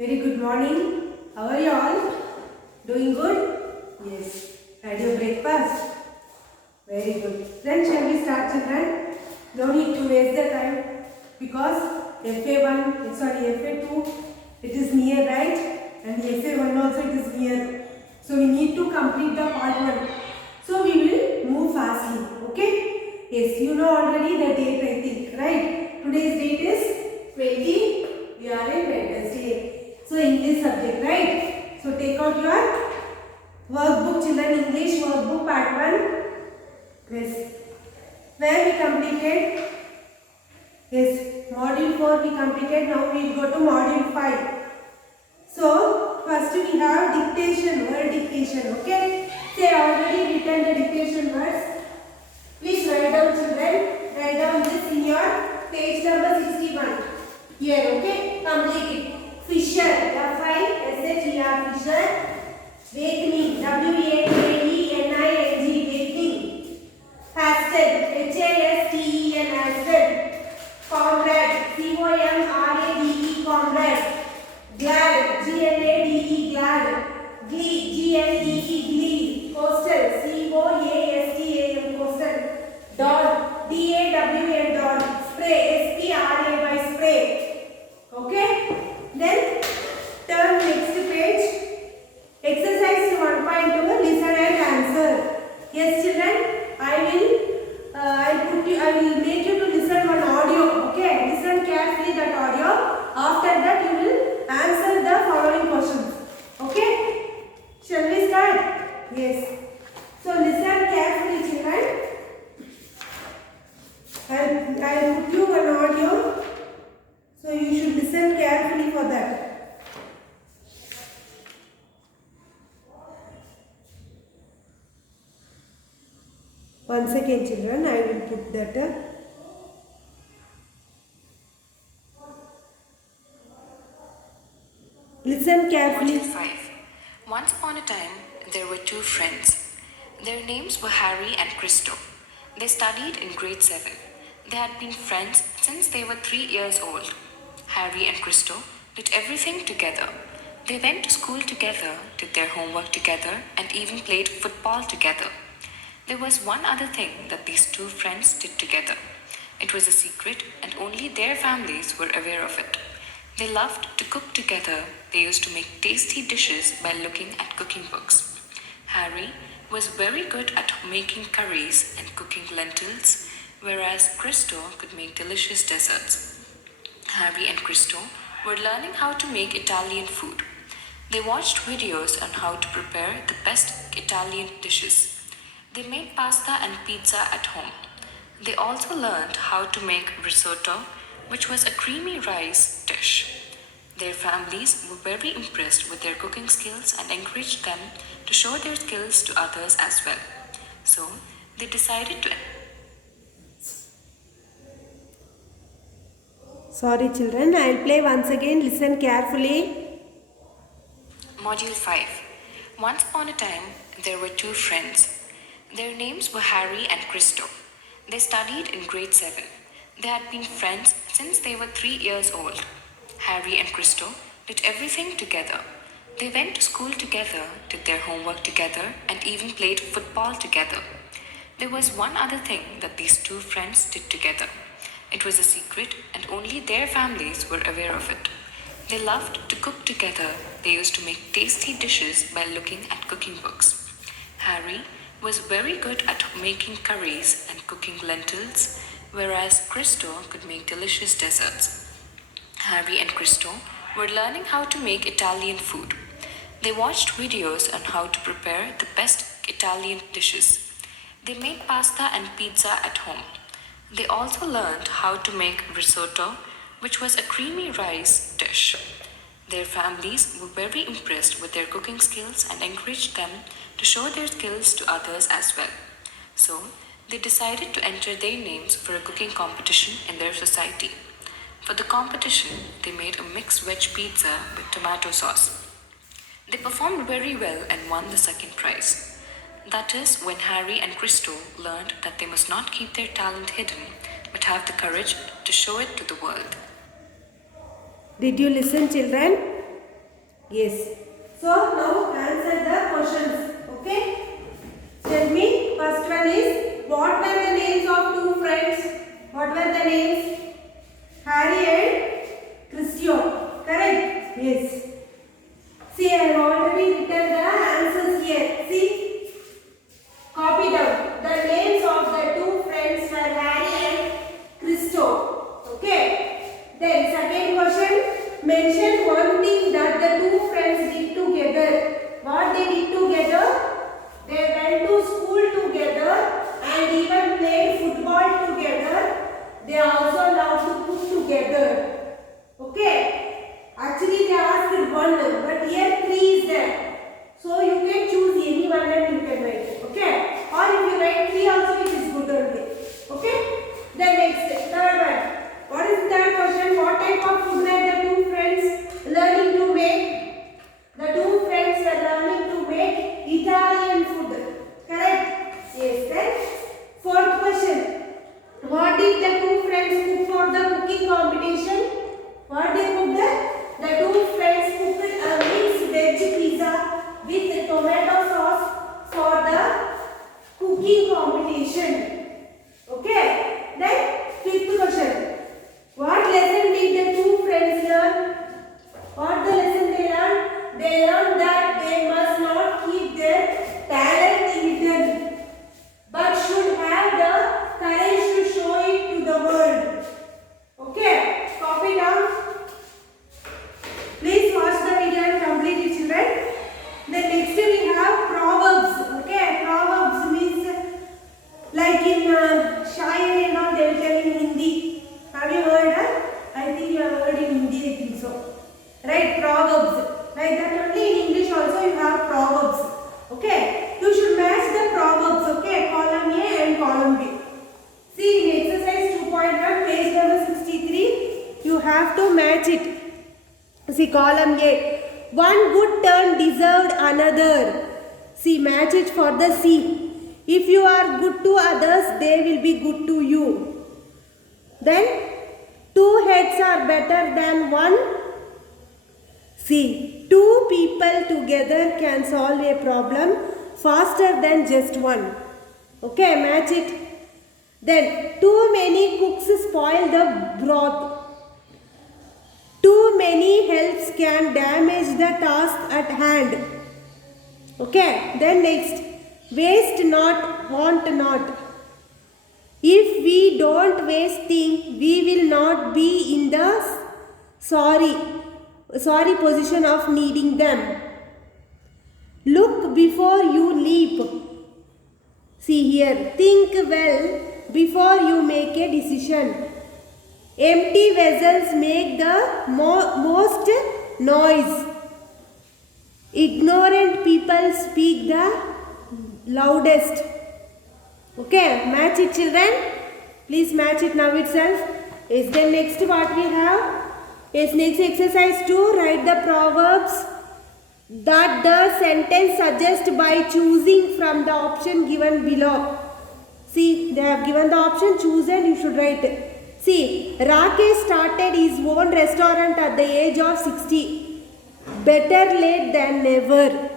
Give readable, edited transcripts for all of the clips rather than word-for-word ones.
Very good morning. How are you all? Doing good? Yes. Had your breakfast? Very good. Then shall we start, children? No need to waste the time because FA2, it is near, right? And FA1 also it is near. So we need to complete the part 1. So we will move fastly. Okay? Yes, you know already the date, I think, right? Today's date is 20. We are in Wednesday. So English subject, right? So take out your workbook, children. English workbook part 1. Yes. Where we completed? Yes. Module 4 we completed. Now we will go to module 5. So first we have dictation, word dictation. Okay. Say already written the dictation words. Please write down, children. Write down this in your page number 61. Here, okay? Complete it. Fisher, F-I-S-H-E-R, Fisher. Wakening, W-A-K-E-N-I-N-G, wakening. Hasted, H-A-S-T-E-N, hasted. Comrade, C-O-M-R-A-D-E, comrade. Glad, G-L-A-D-E, glad. Glee, G-L-E-E, glee. Coastal, C-O-A-S-T-A-M, coastal. Dog, D-A-W-A, dog. Spray, S-P-R-A-Y, spray. Okay? Then turn next page. Exercise 1.2. Listen and answer. Yes, children. I will make you to listen one audio. Okay? Listen carefully that audio. After that, you will answer the following questions. Okay? Shall we start? Yes. So listen carefully, children. I'll put you one audio. So you should listen carefully for that. One second, children, I will put that. Listen carefully. Module 5. Once upon a time, there were two friends. Their names were Harry and Christo. They studied in grade 7. They had been friends since they were 3 years old. Harry and Christo did everything together. They went to school together, did their homework together, and even played football together. There was one other thing that these two friends did together. It was a secret, and only their families were aware of it. They loved to cook together. They used to make tasty dishes by looking at cooking books. Harry was very good at making curries and cooking lentils, whereas Christo could make delicious desserts. Harry and Christo were learning how to make Italian food. They watched videos on how to prepare the best Italian dishes. They made pasta and pizza at home. They also learned how to make risotto, which was a creamy rice dish. Their families were very impressed with their cooking skills and encouraged them to show their skills to others as well. So, they decided to. Sorry, children, I will play once again. Listen carefully. Module 5. Once upon a time, there were two friends. Their names were Harry and Christo. They studied in grade 7. They had been friends since they were 3 years old. Harry and Christo did everything together. They went to school together, did their homework together, and even played football together. There was one other thing that these two friends did together. It was a secret, and only their families were aware of it. They loved to cook together. They used to make tasty dishes by looking at cooking books. Harry was very good at making curries and cooking lentils, whereas Christo could make delicious desserts. Harry and Christo were learning how to make Italian food. They watched videos on how to prepare the best Italian dishes. They made pasta and pizza at home. They also learned how to make risotto, which was a creamy rice dish. Their families were very impressed with their cooking skills and encouraged them to show their skills to others as well. So, they decided to enter their names for a cooking competition in their society. For the competition, they made a mixed veg pizza with tomato sauce. They performed very well and won the second prize. That is when Harry and Christo learned that they must not keep their talent hidden, but have the courage to show it to the world. Did you listen, children? Yes. So now answer the questions. Okay. Tell me. First one is, what were the names of two friends? What were the names? Harry and Christian. Correct? Yes. See, I have already written the answers here. See, copy down. The names of the two friends were Harry and Christo. Okay. Then second question, mention one thing that the two friends did together. What they did together? They went to school together and even played football together. They also love to cook together. Okay. Actually they asked one, but here three is there. So you can choose any one and you can write. Okay. Or if you write three also, it is good only. Okay. Then next, third one. What is the third question? What type of food were the two friends learning to make? The two friends were learning to make Italian food. Correct? Yes. Then fourth question. What did the two friends cook for the cooking competition? What they cooked? The two friends cooked a mixed veg pizza with tomato sauce for the cooking competition. Okay. Then fifth question. What lesson did the two friends learn? What the lesson they learned? They learned that they must not keep their talent hidden, but should have the courage to show it to the world. Okay, copy down. Please watch the video and complete it, children. Then next we have proverbs. Okay, proverbs means like in Shayari and all they will tell in Hindi. Have you heard? I think you have heard in Hindi, I think so. Right, proverbs. Like that only in English also you have proverbs. Okay, you should match the proverbs. Okay, column A and column B. See in exercise 2.1 page number 63, you have to match it. See column A. One good turn deserved another. See, match it for the C. If you are good to others, they will be good to you. Then, two heads are better than one. See, two people together can solve a problem faster than just one. Okay, match it. Then, too many cooks spoil the broth. Too many helps can damage the task at hand. Okay, then next, waste not, want not. If we don't waste things, we will not be in the sorry position of needing them. Look before you leap. See here, think well before you make a decision. Empty vessels make the most noise. Ignorant people speak the loudest. Okay, match it, children. Please match it now itself. Is then next what we have? Is next exercise 2. Write the proverbs that the sentence suggests by choosing from the option given below. See, they have given the option, choose and you should write. See, Rakesh started his own restaurant at the age of 60. Better late than never.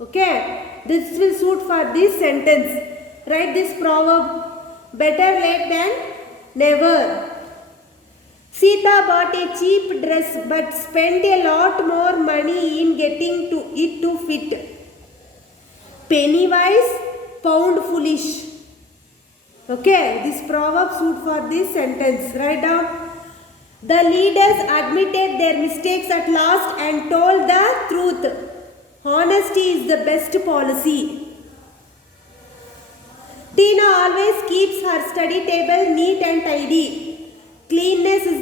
Okay, this will suit for this sentence. Write this proverb, better late than never. Sita bought a cheap dress but spent a lot more money in getting it to fit. Penny wise, pound foolish. Okay, this proverb suit for this sentence. Write down. The leaders admitted their mistakes at last and told the truth. Honesty is the best policy. Tina always keeps her study table neat and tidy. Cleanness is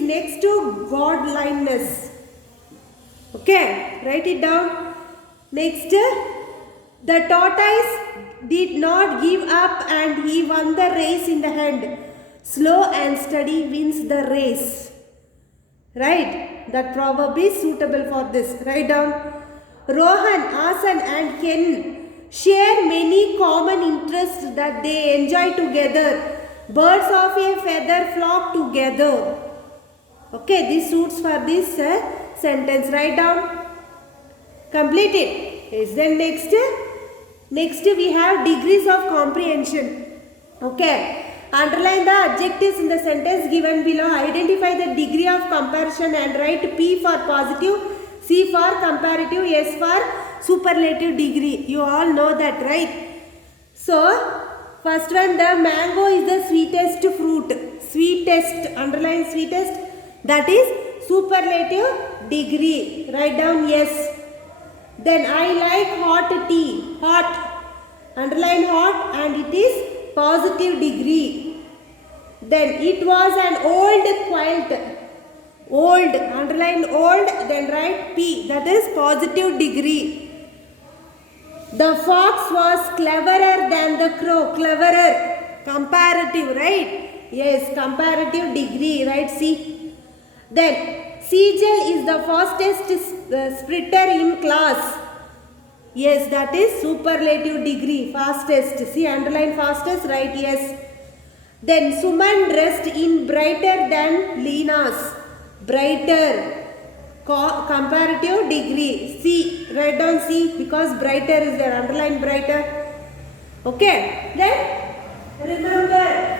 next to godliness. Okay, write it down. Next, the tortoise did not give up and he won the race in the end. Slow and steady wins the race. Right? That proverb is suitable for this. Write down. Rohan, Asan and Ken share many common interests that they enjoy together. Birds of a feather flock together. Okay, this suits for this sentence. Write down. Complete it. Yes. Then next we have degrees of comprehension. Okay. Underline the adjectives in the sentence given below. Identify the degree of comparison and write P for positive, C for comparative, S for superlative degree. You all know that, right? So, first one, the mango is the sweetest fruit. Sweetest, underline sweetest. That is superlative degree. Write down yes. Then I like hot tea. Hot. Underline hot and it is positive degree. Then it was an old quilt. Old, underline old, then write P. That is positive degree. The fox was cleverer than the crow. Cleverer. Comparative, right? Yes, comparative degree. Write C. Then Sejal is the fastest sprinter in class. Yes, that is superlative degree. Fastest. See, underline fastest, write yes. Then Suman dressed in brighter than Leena's. Brighter. Comparative degree. C. Write down C because brighter is there. Underline brighter. Okay. Then remember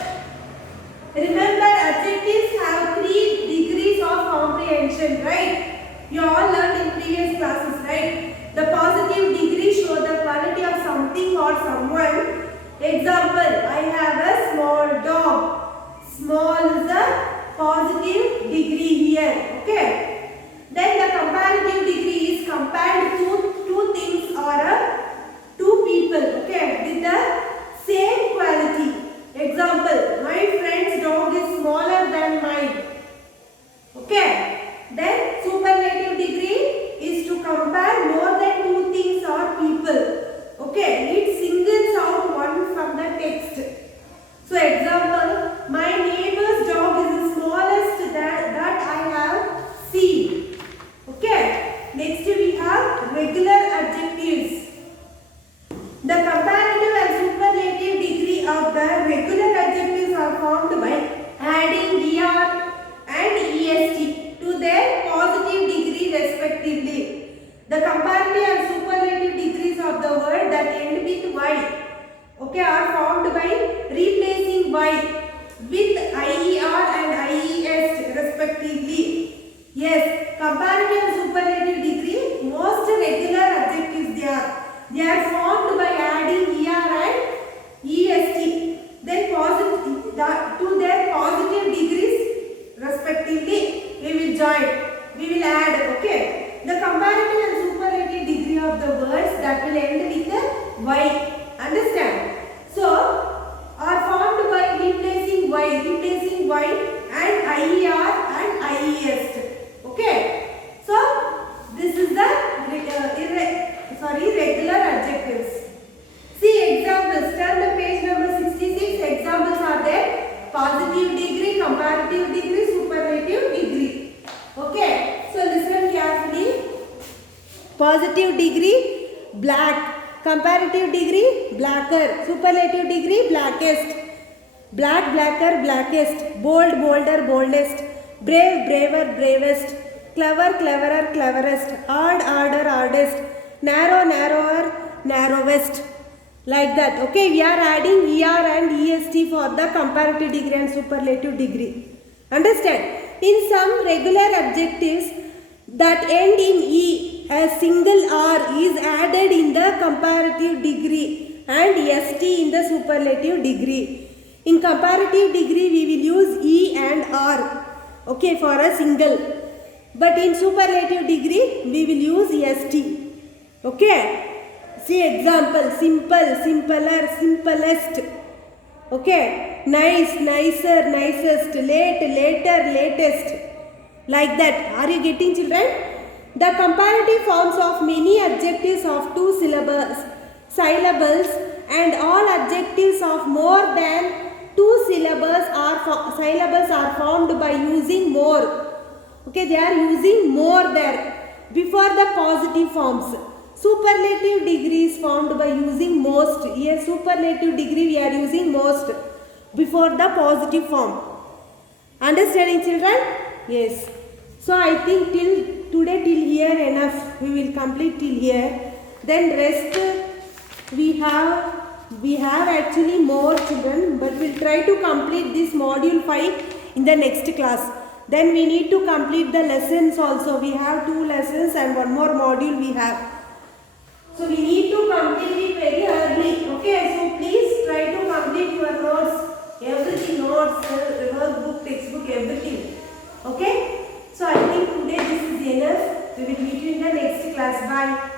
adjectives have 3 degrees of comprehension, right? You all learned in previous classes, right? The positive degree show the quality of something or someone. Example, I have a small dog. Small is the positive degree here. Okay. Then the comparative degree is compared to two things or two people. Okay. With the same quality. Example, my friend's dog is smaller than mine. Okay. Then superlative degree is to compare more than two things or people. Okay, it singles out one from the text. So example, my neighbor's dog is the smallest that I have seen. Okay, next we have regular adjectives. The comparative and superlative degree of the regular adjectives are formed by adding er and est to their positive degree respectively. The comparative and superlative degrees of the word that end with y, okay, are formed by replacing y with ier and iest respectively. Yes, comparative and superlative degree, most regular adjectives they are formed by adding er and est. Then to their positive degrees respectively, we will join. We will add. Okay. The comparative and superlative degree of the words that will end with a y. Understand? So, are formed by replacing y and ier and iest. Okay? So, this is the regular adjectives. See examples. Turn the page number 66. Examples are there. Positive degree, comparative degree, superlative degree. Okay? So listen carefully. Positive degree, black. Comparative degree, blacker. Superlative degree, blackest. Black, blacker, blackest. Bold, bolder, boldest. Brave, braver, bravest. Clever, cleverer, cleverest. Odd, odder, oddest. Narrow, narrower, narrowest. Like that. Okay, we are adding er and est for the comparative degree and superlative degree. Understand? In some regular adjectives that end in e, a single r is added in the comparative degree and st in the superlative degree. In comparative degree, we will use e and r, okay, for a single. But in superlative degree, we will use st. Okay. See example, simple, simpler, simplest. Okay, nice, nicer, nicest, late, later, latest. Like that. Are you getting, children? The comparative forms of many adjectives of 2 syllables and all adjectives of more than 2 syllables are formed by using more. Okay, they are using more there before the positive forms. Superlative degree is formed by using most. Here superlative degree we are using most before the positive form. Understanding, children? Yes. So I think till today till here enough. We will complete till here. Then rest we have actually more children, but we'll try to complete this module 5 in the next class. Then we need to complete the lessons also. We have 2 lessons and one more module we have. So we need to complete it very early. Okay, so please try to complete your notes, everything, notes, workbook, textbook, everything. Okay, so I think today this is enough. We will meet you in the next class. Bye.